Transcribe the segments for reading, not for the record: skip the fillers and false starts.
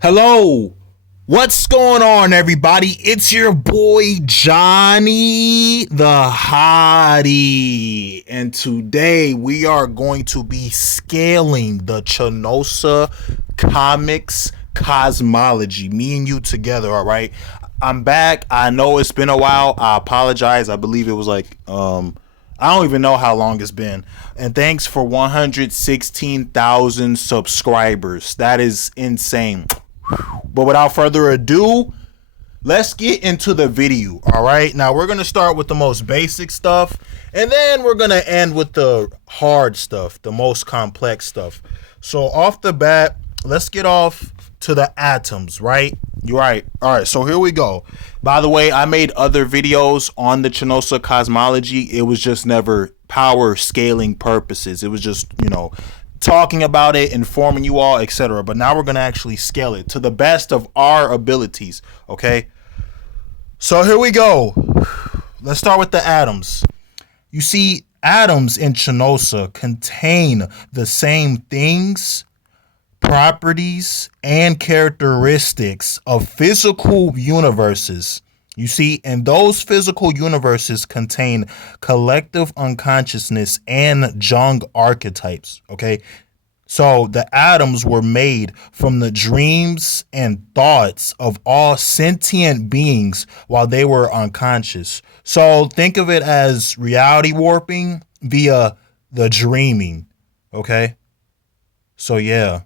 Hello, what's going on, everybody? It's your boy Johnny the Hottie, and today we are going to be scaling the Chanosa Comics Cosmology. Me and you together, all right? I'm back. I know it's been a while. I apologize. I believe it was I don't even know how long it's been. And thanks for 116,000 subscribers. That is insane. But without further ado, let's get into the video. All right. Now we're going to start with the most basic stuff. And then we're going to end with the hard stuff, the most complex stuff. So off the bat, let's get off to the atoms, right? You're right. All right. So here we go. By the way, I made other videos on the Chanosa cosmology. It was just never power scaling purposes. It was just, talking about it, informing you all, etc. But now we're going to actually scale it to the best of our abilities, okay? So here we go. Let's start with the atoms. You see, atoms in Chanosa contain the same things, properties, and characteristics of physical universes. You see, and those physical universes contain collective unconsciousness and Jung archetypes. Okay. So the atoms were made from the dreams and thoughts of all sentient beings while they were unconscious. So think of it as reality warping via the dreaming. Okay. So yeah,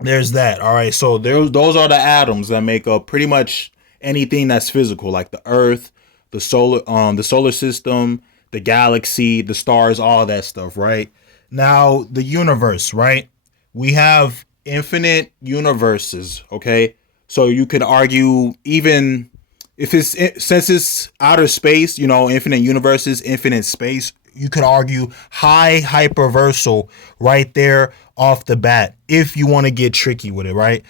there's that. All right. So those are the atoms that make up pretty much anything that's physical, like the earth, the solar system, the galaxy, the stars, all that stuff, right? Now the universe, right? We have infinite universes, okay? So you could argue, even if since it's outer space, infinite universes, infinite space, you could argue high hyperversal right there off the bat if you want to get tricky with it, right?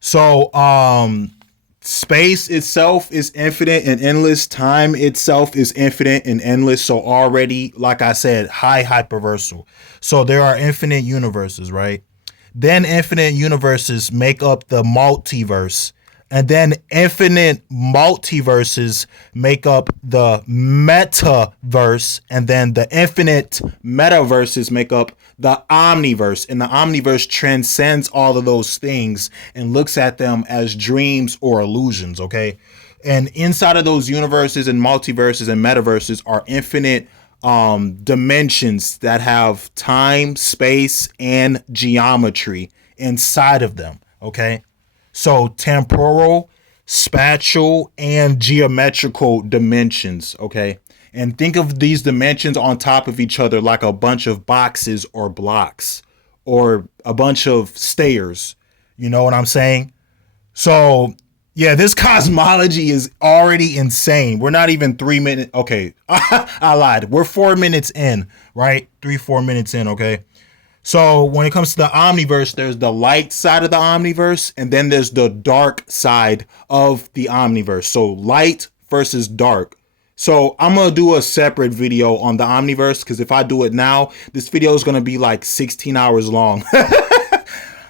So space itself is infinite and endless. Time itself is infinite and endless. So already, like I said, high hyperversal. So there are infinite universes, right? Then infinite universes make up the multiverse. And then infinite multiverses make up the metaverse. And then the infinite metaverses make up the omniverse. And the omniverse transcends all of those things and looks at them as dreams or illusions, okay? And inside of those universes and multiverses and metaverses are infinite dimensions that have time, space, and geometry inside of them, okay? So temporal, spatial, and geometrical dimensions, okay? And think of these dimensions on top of each other like a bunch of boxes or blocks or a bunch of stairs. You know what I'm saying? So, yeah, this cosmology is already insane. We're not even 3 minutes. Okay, I lied. We're 4 minutes in, right? 4 minutes in, okay? So when it comes to the omniverse, there's the light side of the omniverse, and then there's the dark side of the omniverse. So light versus dark. So I'm going to do a separate video on the omniverse, because if I do it now, this video is going to be like 16 hours long.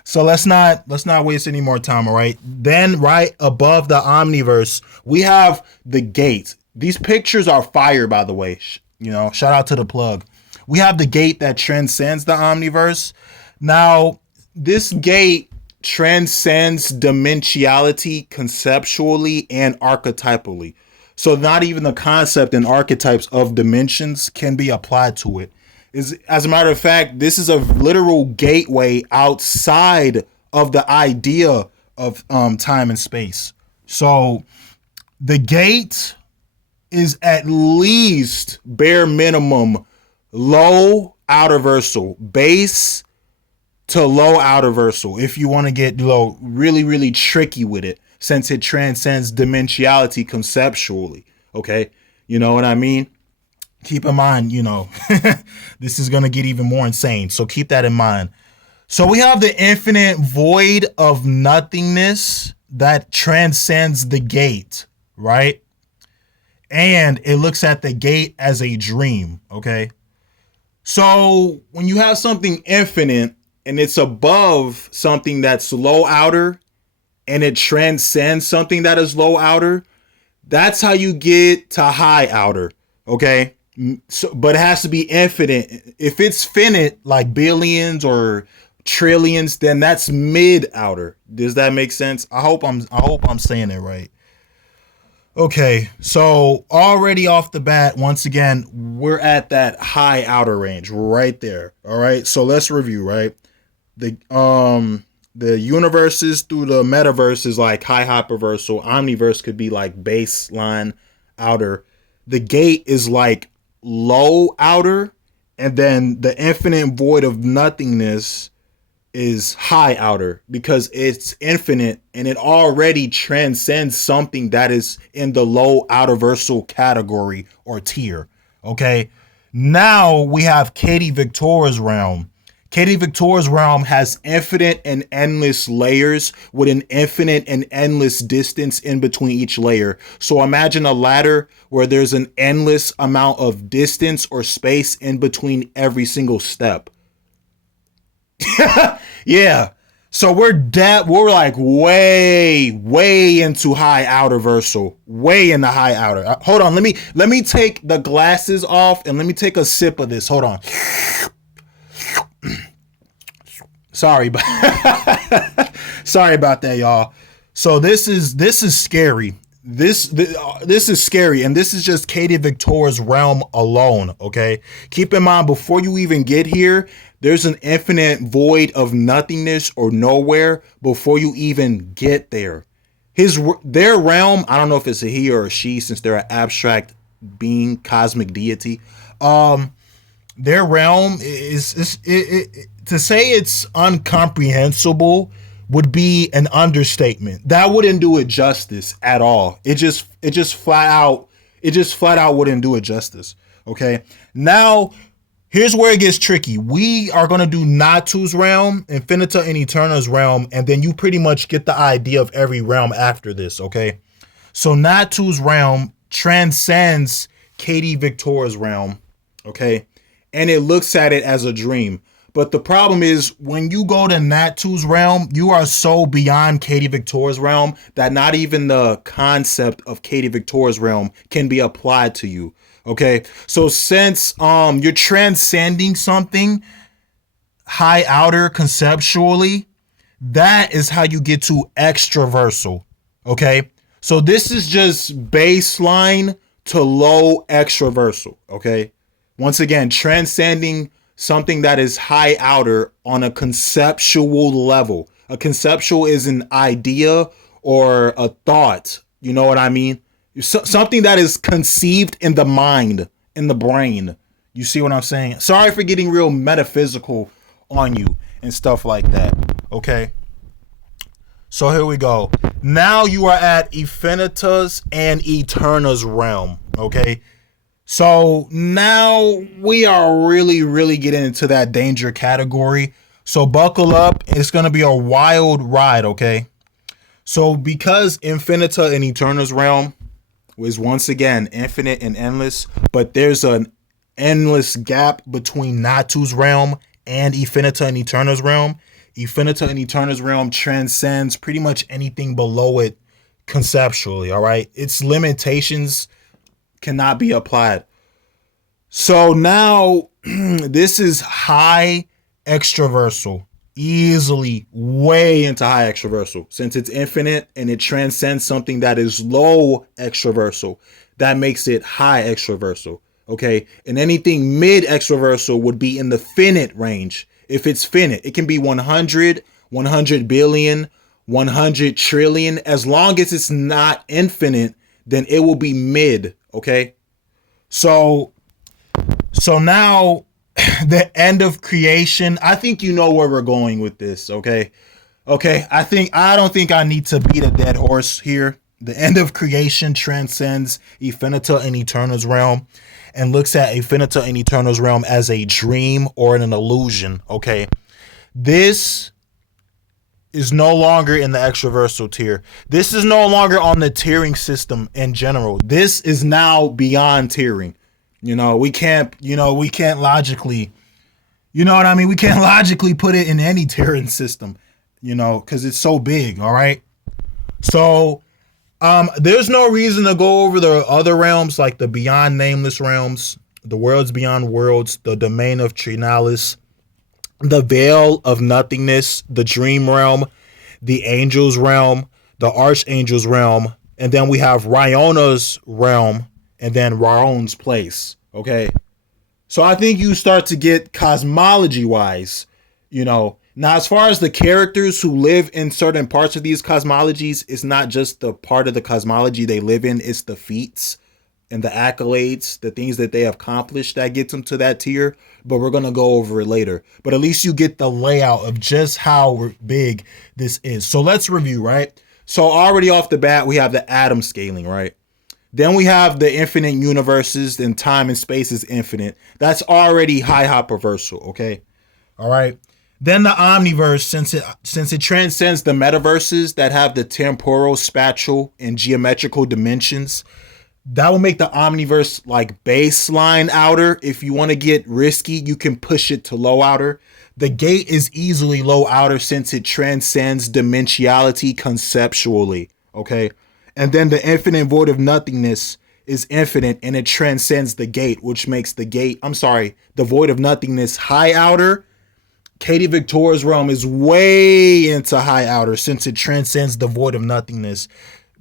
So let's not waste any more time, all right? Then right above the omniverse, we have the gate. These pictures are fire, by the way. Shout out to the plug. We have the gate that transcends the omniverse. Now, this gate transcends dimensionality conceptually and archetypally. So not even the concept and archetypes of dimensions can be applied to it. As a matter of fact, this is a literal gateway outside of the idea of time and space. So the gate is at least bare minimum low outer versal, base to low outer versal, if you want to get really, really tricky with it, since it transcends dimensionality conceptually. Okay, you know what I mean? Keep in mind, this is going to get even more insane. So keep that in mind. So we have the infinite void of nothingness that transcends the gate, right? And it looks at the gate as a dream, okay? So when you have something infinite and it's above something that's low outer and it transcends something that is low outer, that's how you get to high outer. Okay. So, but it has to be infinite. If it's finite, like billions or trillions, then that's mid outer. Does that make sense? I hope I'm saying it right. Okay, so already off the bat, once again, we're at that high outer range right there. All right, so let's review. Right, the universes through the metaverse is like high hyperverse. So omniverse could be like baseline outer. The gate is like low outer, and then the infinite void of nothingness is high outer because it's infinite and it already transcends something that is in the low outerversal category or tier. Okay. Now we have Katie Victoria's realm. Katie Victoria's realm has infinite and endless layers with an infinite and endless distance in between each layer. So imagine a ladder where there's an endless amount of distance or space in between every single step. Yeah. So we're like way into high outer versal, way in the high outer. Hold on, let me take the glasses off and let me take a sip of this. Hold on. Sorry, but sorry about that, y'all. So this is scary. This is scary, and this is just Katie Victoria's realm alone. Okay, keep in mind before you even get here, there's an infinite void of nothingness or nowhere before you even get there. Their realm, I don't know if it's a he or a she since they're an abstract being, cosmic deity. Their realm to say it's incomprehensible would be an understatement. That wouldn't do it justice at all. It just flat out wouldn't do it justice. Okay. Now here's where it gets tricky. We are gonna do Natu's realm, Infinita and Eterna's realm, and then you pretty much get the idea of every realm after this. Okay. So Natu's realm transcends Katie Victoria's realm. Okay. And it looks at it as a dream. But the problem is when you go to Natu's realm, you are so beyond Katie Victoria's realm that not even the concept of Katie Victoria's realm can be applied to you. Okay. So since you're transcending something high outer conceptually, that is how you get to extraversal. Okay. So this is just baseline to low extraversal. Okay. Once again, transcending something that is high outer on a conceptual level. A conceptual is an idea or a thought. You know what I mean? Something that is conceived in the mind, in the brain. You see what I'm saying? Sorry for getting real metaphysical on you and stuff like that. Okay. So here we go. Now you are at Infinita's and Eterna's realm. Okay. So now we are really getting into that danger category. So buckle up. It's going to be a wild ride, okay? So because Infinita and Eterna's realm was once again infinite and endless, but there's an endless gap between Natu's realm and Infinita and Eterna's realm. Infinita and Eterna's realm transcends pretty much anything below it conceptually, all right? Its limitations cannot be applied. So now this is high extraversal, easily way into high extraversal since it's infinite and it transcends something that is low extraversal. That makes it high extraversal. Okay. And anything mid extraversal would be in the finite range. If it's finite, it can be 100, 100 billion, 100 trillion. As long as it's not infinite, then it will be mid. Okay. So now the end of creation, I think you know where we're going with this. Okay. I don't think I need to beat a dead horse here. The end of creation transcends Infinita and Eterna's realm and looks at Infinita and Eterna's realm as a dream or an illusion. Okay. This is no longer in the extraversal tier. This is no longer on the tiering system in general. This is now beyond tiering. We can't logically, you know what I mean? We can't logically put it in any tiering system, because it's so big. All right. So there's no reason to go over the other realms like the beyond nameless realms, the worlds beyond worlds, the domain of Trinalis, the veil of nothingness, the dream realm, the angels realm, the archangels realm, and then we have Ryona's realm, and then Raon's place. Okay, so I think you start to get cosmology wise, you know. Now, as far as the characters who live in certain parts of these cosmologies, it's not just the part of the cosmology they live in, it's the feats and the accolades, the things that they have accomplished that gets them to that tier. But we're going to go over it later. But at least you get the layout of just how big this is. So let's review, right? So already off the bat, we have the atom scaling, right? Then we have the infinite universes, and time and space is infinite. That's already high hyperversal, okay? All right. Then the omniverse, since it transcends the metaverses that have the temporal, spatial, and geometrical dimensions, that will make the omniverse like baseline outer. If you want to get risky, you can push it to low outer. The gate is easily low outer since it transcends dimensionality conceptually, okay? And then the infinite void of nothingness is infinite and it transcends the gate, which makes the void of nothingness high outer. Katie Victoria's realm is way into high outer since it transcends the void of nothingness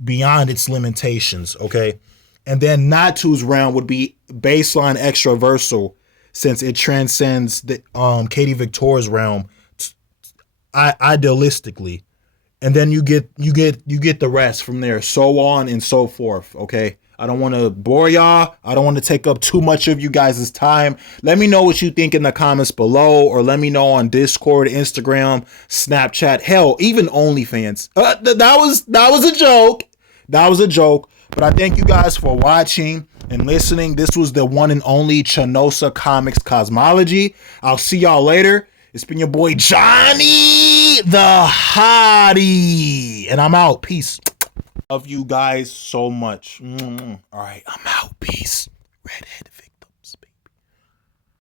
beyond its limitations, okay? And then Natu's realm would be baseline extraversal since it transcends the Katie Victoria's realm idealistically. And then you get the rest from there, so on and so forth, okay? I don't want to bore y'all. I don't want to take up too much of you guys' time. Let me know what you think in the comments below, or let me know on Discord, Instagram, Snapchat, hell, even OnlyFans. That was a joke. That was a joke. But I thank you guys for watching and listening. This was the one and only Chanosa Comics Cosmology. I'll see y'all later. It's been your boy Johnny the Hottie, and I'm out. Peace. Love you guys so much. All right, I'm out. Peace. Redhead.